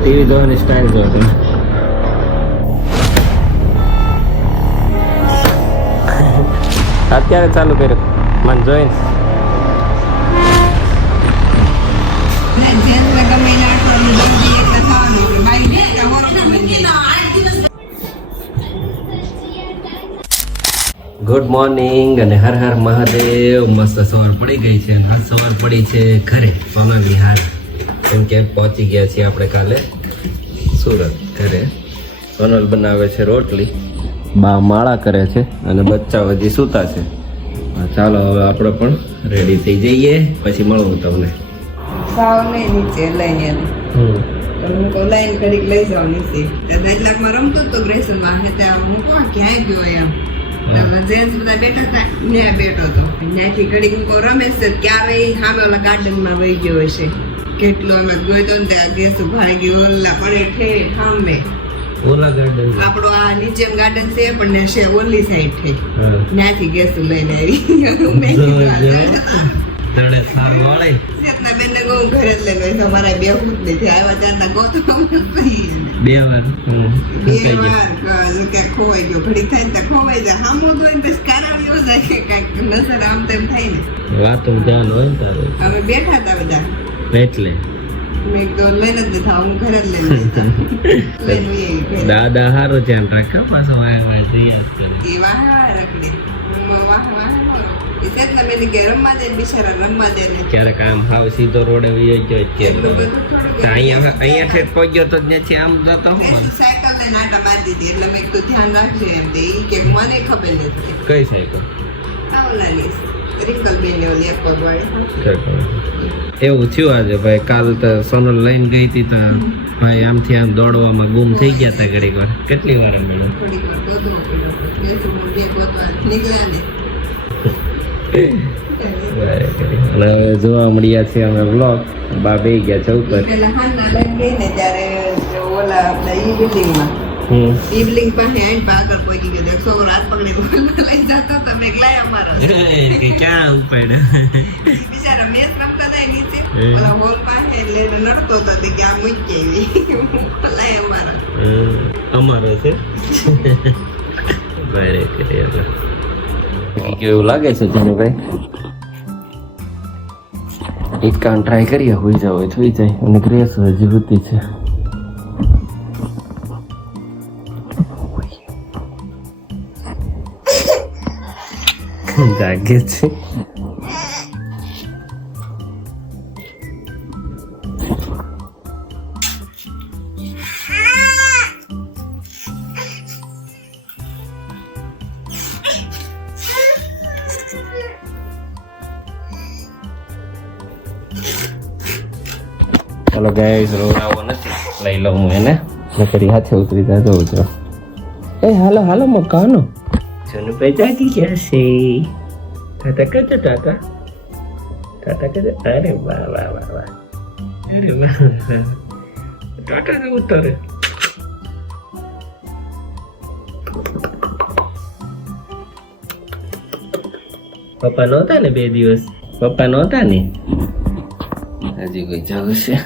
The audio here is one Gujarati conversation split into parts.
ટીવી જોવાની સ્ટાઇલ જો તમે. અત્યારે ચાલુ કર્યું મને જોઈને. ગુડ મોર્નિંગ અને હર હર મહાદેવ. મસ્ત સવાર પડી ગઈ છે અને આજ સવાર પડી છે ઘરે સોનાની હાલ, કેમ કે પહોંચી ગયા છીએ આપણે કાલે સુરત. ઘરે સોનલ બનાવે છે રોટલી, બા માળા કરે છે અને બચ્ચા હજી સૂતા છે. ચાલો હવે આપણે પણ રેડી થઈ જઈએ, પછી મળવું તમને. સાવ નહીં નીચે લઈને લાઈન કરી લઈ જાવ નીચે. 10 લાખમાં રમતો તો ગ્રેસરમાં ત્યાં હું કોણ ક્યાંય ગયો એમ. જેન્ટ્સ બધા બેઠા હતા, ત્યાં બેઠો હતો. ત્યાંથી ઘડીક રમે છે, ક્યારે સામે ઓલા ગાર્ડનમાં વહી ગયો હશે. કેટલો અમે ગયો તો ને ત્યાં ગેસ ભાઈ ગયો, ઓલા પડે ઠેઠ સામે ઓલા ગાર્ડન આપણો આ નીચે ગાર્ડન છે પણ છે ઓલી સાઈડ થી, ત્યાંથી ગેસ લઈને આવી. તળે સારું વાળે ચેતના બેન ને કહું ઘરે જ લઈ ગઈ. અમારા બે ફૂટ નથી આવ્યા ત્યારના ગોતો બે વાર ક્યાંક ખોવાઈ ગયો. ઘડીક થાય ને ત્યાં ખોવાઈ જાય. સામું તો પછી કારાવ્યો જાય કે કાંઈક નસર આમ તેમ થાય ને. વાતું ધ્યાન હોય ને તારું. અમે બેઠા હતા બધા એટલે મેં તો લઈને જ નથી, હું ઘરે જ લઈને દાદા હારું ધ્યાન રાખે પાછો વાય વાય તૈયાર કરે. એ વાહ રખડે વાહ વાહ એ ચેતના બેન કે રમવા દે બિચારા રમવા દે ને. ક્યારેક આમ હાવ સીધો રોડે વયો ગયો એટલું બધું થોડું અહીંયા ઠેઠ પહોંચ્યો તો ત્યાંથી આમ જતો સાયકલ લઈને આટા મારી દીધી. એટલે મેં તો ધ્યાન રાખજે એમ. તે ઈ કે મને ખબર નથી. કઈ સાયકલ? આવલાની રિંકલ બેન ઓલી એક પગ વાળી. એવું થયું આજે ભાઈ. કાલ તો સોનલ લઈને ગઈ હતી તો ભાઈ આમથી આમ દોડવામાં ગુમ થઈ ગયા હતા ઘડીક વાર. કેટલી વાર મળ્યો? થોડીક વાર ગોતવો પડ્યો. બે ગોતવા નીકળ્યા ને. અને હવે જોવા મળ્યા છે અમે વ્લોગ. બા બે ગયા છે ઉપર. પેલા હાના લઈને ગઈ ને ત્યારે ઓલા આપણા ઈ બિલ્ડિંગમાં ઈવલિંગ પાસે આઈને પાગળ પહોંચી ગયો. એક છોકરો હાથ પકડી લઈ જતો તો મેં લાય અમારા ક્યાં ઉપાડ્યા બિચારા મેચ રમતા હતા નીચે ઓલા હોલ પાસે લઈને નડતો હતો તે કે આ મૂકી આવી લાય અમારો છે. બરે કરે કેવું લાગે છે જનુભાઈ? એક કામ ટ્રાય કરીએ, હોઈ જાવ હોય થઈ જાય. અને ગ્રેસ હજી હોતી છે. જાગે છે. ચાલો ગાઈસ, રોવાવો નથી, લઈ લઉં હું એને. નકરી હાથે ઉતરી જાય ઉતરો. એ હાલો હાલો મકાનો જનુભાઈ જાગી ગયા છે. ટાટા કરજો ટાટા ટાટા કરજો. અરે વાહ વાહ વાહ વાહ. અરે વાહ ટાટા ને ઉતરે. પપ્પા નહોતા ને 2 દિવસ? પપ્પા નહોતા ને હજી કોઈ જાવ છે.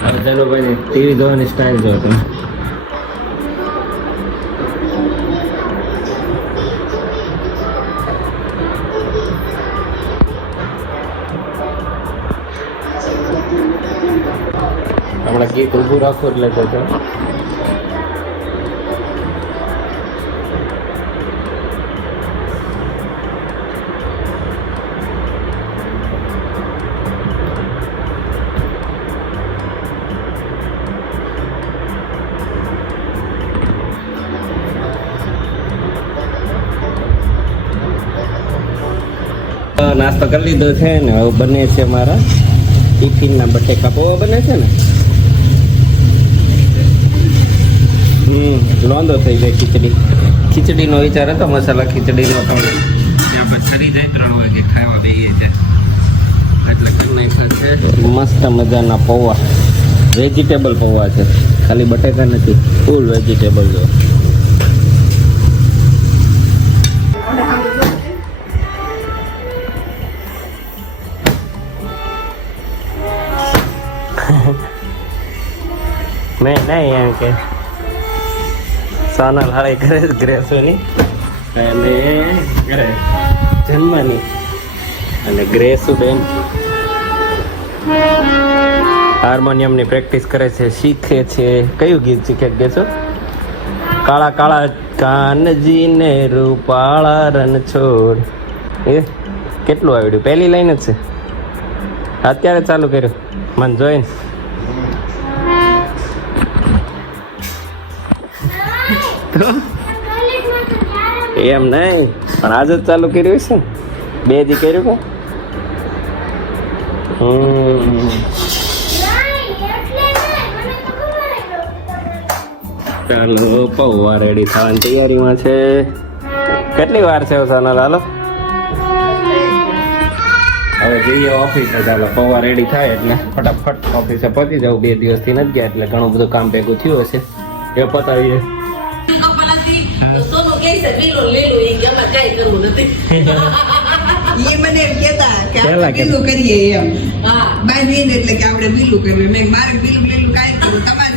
હવે જનુભાઈ ટીવી જોવાની સ્ટાઇલ જો તમે. હમણાં ગીત ઊભું રાખો એટલે તો નાસ્તો કરી લીધો છે ને. હવે બને છે મારા ટિફિનના બટેકા પૌવા બને છે ને. લોંદો થઈ જાય ખીચડીનો વિચાર હતો. મસાલા ખીચડીનો તો ત્યાં પછી ખરી જાય 3 વાગે ખાવા બેસીએ ત્યાં. એટલે કરી નાખ્યા છે મસ્ત મજાના પૌવા. વેજીટેબલ પૌવા છે, ખાલી બટેકા નથી, ફૂલ વેજીટેબલ જો. મેં નહીં એમ કે સોનલ હાળી કરે ગ્રેસોની અને કરે જન્મની અને ગ્રેસુબેન હાર્મોનિયમની પ્રેક્ટિસ કરે છે, શીખે છે. કયું ગીત શીખે ગેસો? કાળા કાળા કાનજી ને રૂપાળા રન છોડ. એ કેટલું આવડ્યું? પહેલી લાઈન જ છે. અત્યારે ચાલુ કર્યું મને જોઈને. એમ નહીં, પણ આજે જ ચાલુ કર્યું છે ને, 2 દી કર્યું કે. ચાલો પૌવા રેડી થવાની તૈયારીમાં છે. કેટલી વાર છે સોનલ? હાલો હવે જઈએ ઓફિસે. ચાલો પૌવા રેડી થાય એટલે ફટાફટ ઓફિસે પહોંચી જાઉં. 2 દિવસથી નથી ગયા એટલે ઘણું બધું કામ ભેગું થયું હશે, એ પતાવીએ. ઈ મને એમ કહેતા કે પહેલા આપણે બીલું કરીએ એમ. બાંધીને એટલે કે આપણે બીલું કરીએ. મેં મારે બીલું કાંઈ કરું, તમારે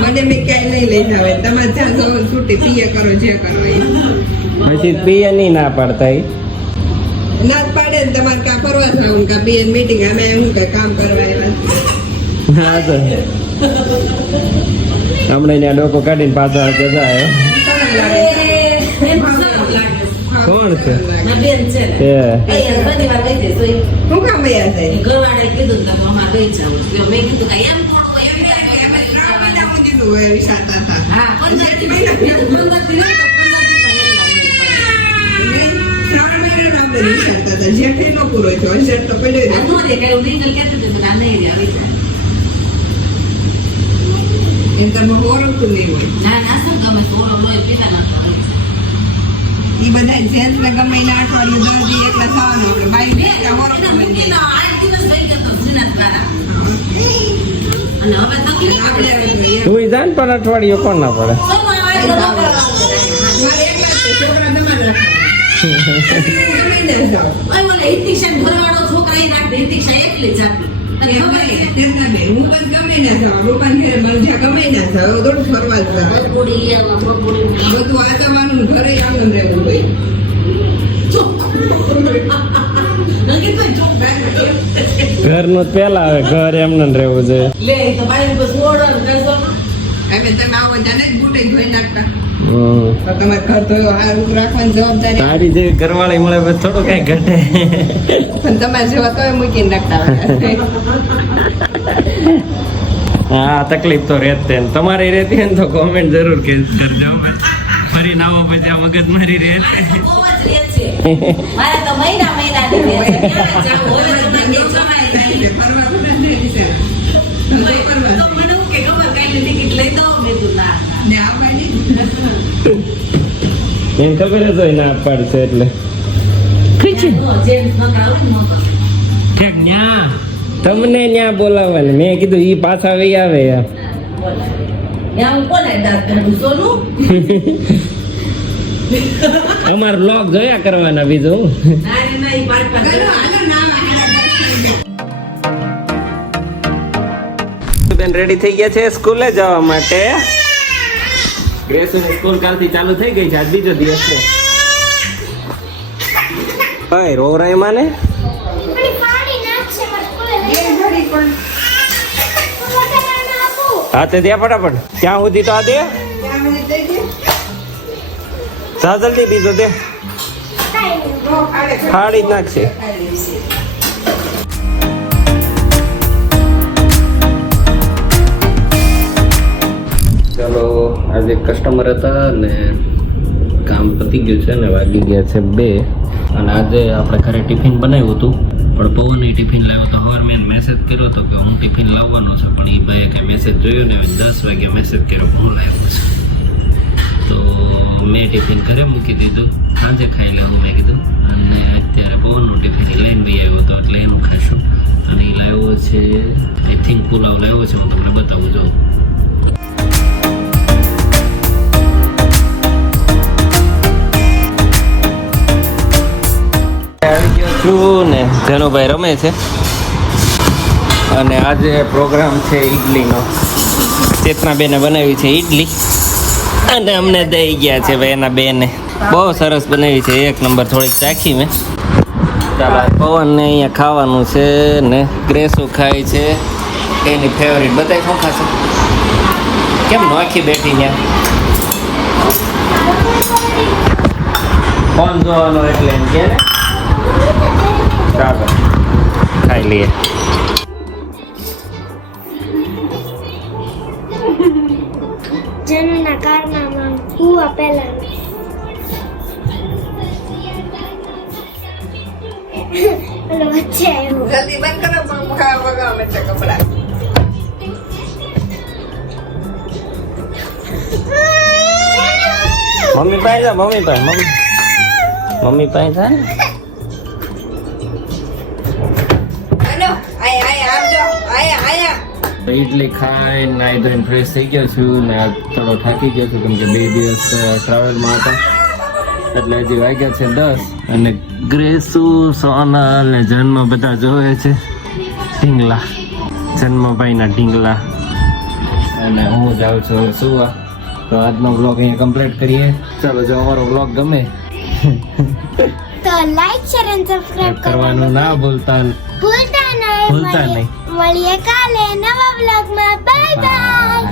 મને મેં ક્યાંય નહીં લઈ જાવ. તમારે જ્યાં જવાનું છૂટી પીએ કરો, જે કરો એ. પછી પીએ નહીં ના પાડતા. ના જ પાડે ને તમારે કાં ફરવા જવું કાં પીએ મીટિંગ, અમે એવું કઈ કામ કરવા આવ્યા. હમણાં ત્યાં ડોકો કાઢીને પાછા જાય. કોણ છે? શું કામ વયા જાય? વિચારતા હતા જેઠે નો પૂરો થયો, જેઠ તો પડ્યો એમ તમે ઓળખતું નહીં હોય. ઈ બધા જેન્ટ્સ ને ગમે એને અઠવાડિયું 10 દી એકલા થવાનું, આપણે બાઈ ને ઓળખતું નહીં. તું જાન પણ અઠવાડિયું કોણ ના પડે? મારે એકલા જ છે, છોકરા તમારે હું પણ ગમે ના જાઉં, રૂપાન ઘરે મને જ્યાં ગમે ના જાઉં, દોડ ફરવા જ જાઉં. બધું આદવાનું ઘરે આનંદ રહેવું હોય. ઘરનું જ પેલા આવે, ઘર એમને જ રહેવું જોઈએ. અમે તમે આવો જાને જ બુટે ધોઈ નાખતા. તો તમારે ઘર ધોયો સારું રાખવાની જવાબદારી તારી જેવી ઘરવાળી મળે પછી થોડું કઈ ઘટે. પણ તમારે જેવા તોય મૂકીને રાખતા હોય. હા તકલીફ તો રહેતે ને તમારે રહેતી હોય ને તો કોમેન્ટ જરૂર કરજો. ફરી નાવો પછી આ મગજ મારી રહે. એને ખબર જ હોય ના પાડશે એટલે ઠીક. ન્યા તમને ન્યા બોલાવવાની મેં કીધું ઈ પાછા વહી આવે. અમાર બ્લોગ જોયા કરવાના બીજું. બેન રેડી થઈ ગયા છે સ્કૂલે જવા માટે. ગ્રેસની સ્કૂલ કાલથી ચાલુ થઈ ગઈ છે, આજ બીજો દિવસ છે. ભાઈ રોવરાય માને હા તે દે ફટાફટ. ત્યાં સુધી તો આ દે. જા જલ્દી બીજો દે. ફાડી જ નાખશે. ચાલો આજે કસ્ટમર હતા ને કામ પતી ગયું છે ને વાગી ગયા છે 2. અને આજે આપણે ઘરે ટિફિન બનાવ્યું હતું પણ પવનની ટિફિન લાવ્યો તો. હવે મેં મેસેજ કર્યો હતો કે હું ટિફિન લાવવાનો છું પણ એ ભાઈએ કંઈ મેસેજ જોયો ને 10 વાગે મેસેજ કર્યો હું લાવ્યો છું. તો મેં ટિફિન ઘરે મૂકી દીધું, સાંજે ખાઈ લેવું મેં કીધું. અને અત્યારે પવનનું ટિફિન લઈને બી આવ્યું હતો એટલે એનું ખાઈશું. અને એ લાવ્યો છે આઈ થિંક પુલાવ લાવ્યો છે, હું તમને બતાવું જાઉં. આવી ગયો છું ને ધનુભાઈ રમે છે અને આજે પ્રોગ્રામ છે ઈડલીનો. ચેતનાબેને બનાવી છે ઈડલી અને અમને દઈ ગયા છે ભાઈ એના બેને. બહુ સરસ બનાવી છે, એક નંબર. થોડીક ચાખી મેં. ચાલો પવનને અહીંયા ખાવાનું છે ને ગ્રેસુ ખાય છે એની ફેવરિટ. બતાવી શું ખાશે? કેમ નોખી બેઠી ત્યાં? ફોન જોવાનો એટલે એમ કે ને. ચાલો ખાઈ લઈએ. જન્મના કારનામાં હુવા પહેલા ઓલો વચ્ચે આવ્યો. જલ્દી બંધ કરો પણ ખાવા વગાડો એટલે કપડા. મમ્મી પાસે જા, મમ્મી પાસે. મમ્મી પાસે જા ને. હેલો આય આય આવજો. આયા આયા. ઈડલી ખાઈ નાઈ ધોઈને ફ્રેશ થઈ ગયો છું ને થોડો થાકી ગયો છું કેમ કે 2 દિવસ ટ્રાવેલમાં હતા એટલે હજી વાગ્યા છે 10 અને ગ્રેસુ સોનલ ને જન્મ બધા જોવે છે ઢીંગલા, જન્મભાઈના ઢીંગલા. અને હું જાઉં છું સુવા. તો આજનો બ્લોગ અહીંયા કમ્પ્લીટ કરીએ. ચાલો, જો અમારો બ્લોગ ગમે તો લાઈક શેર અને સબસ્ક્રાઇબ કરવાનું ના ભૂલતા નહીં. મળીએ કાલે નવા વ્લોગમાં. Bye bye.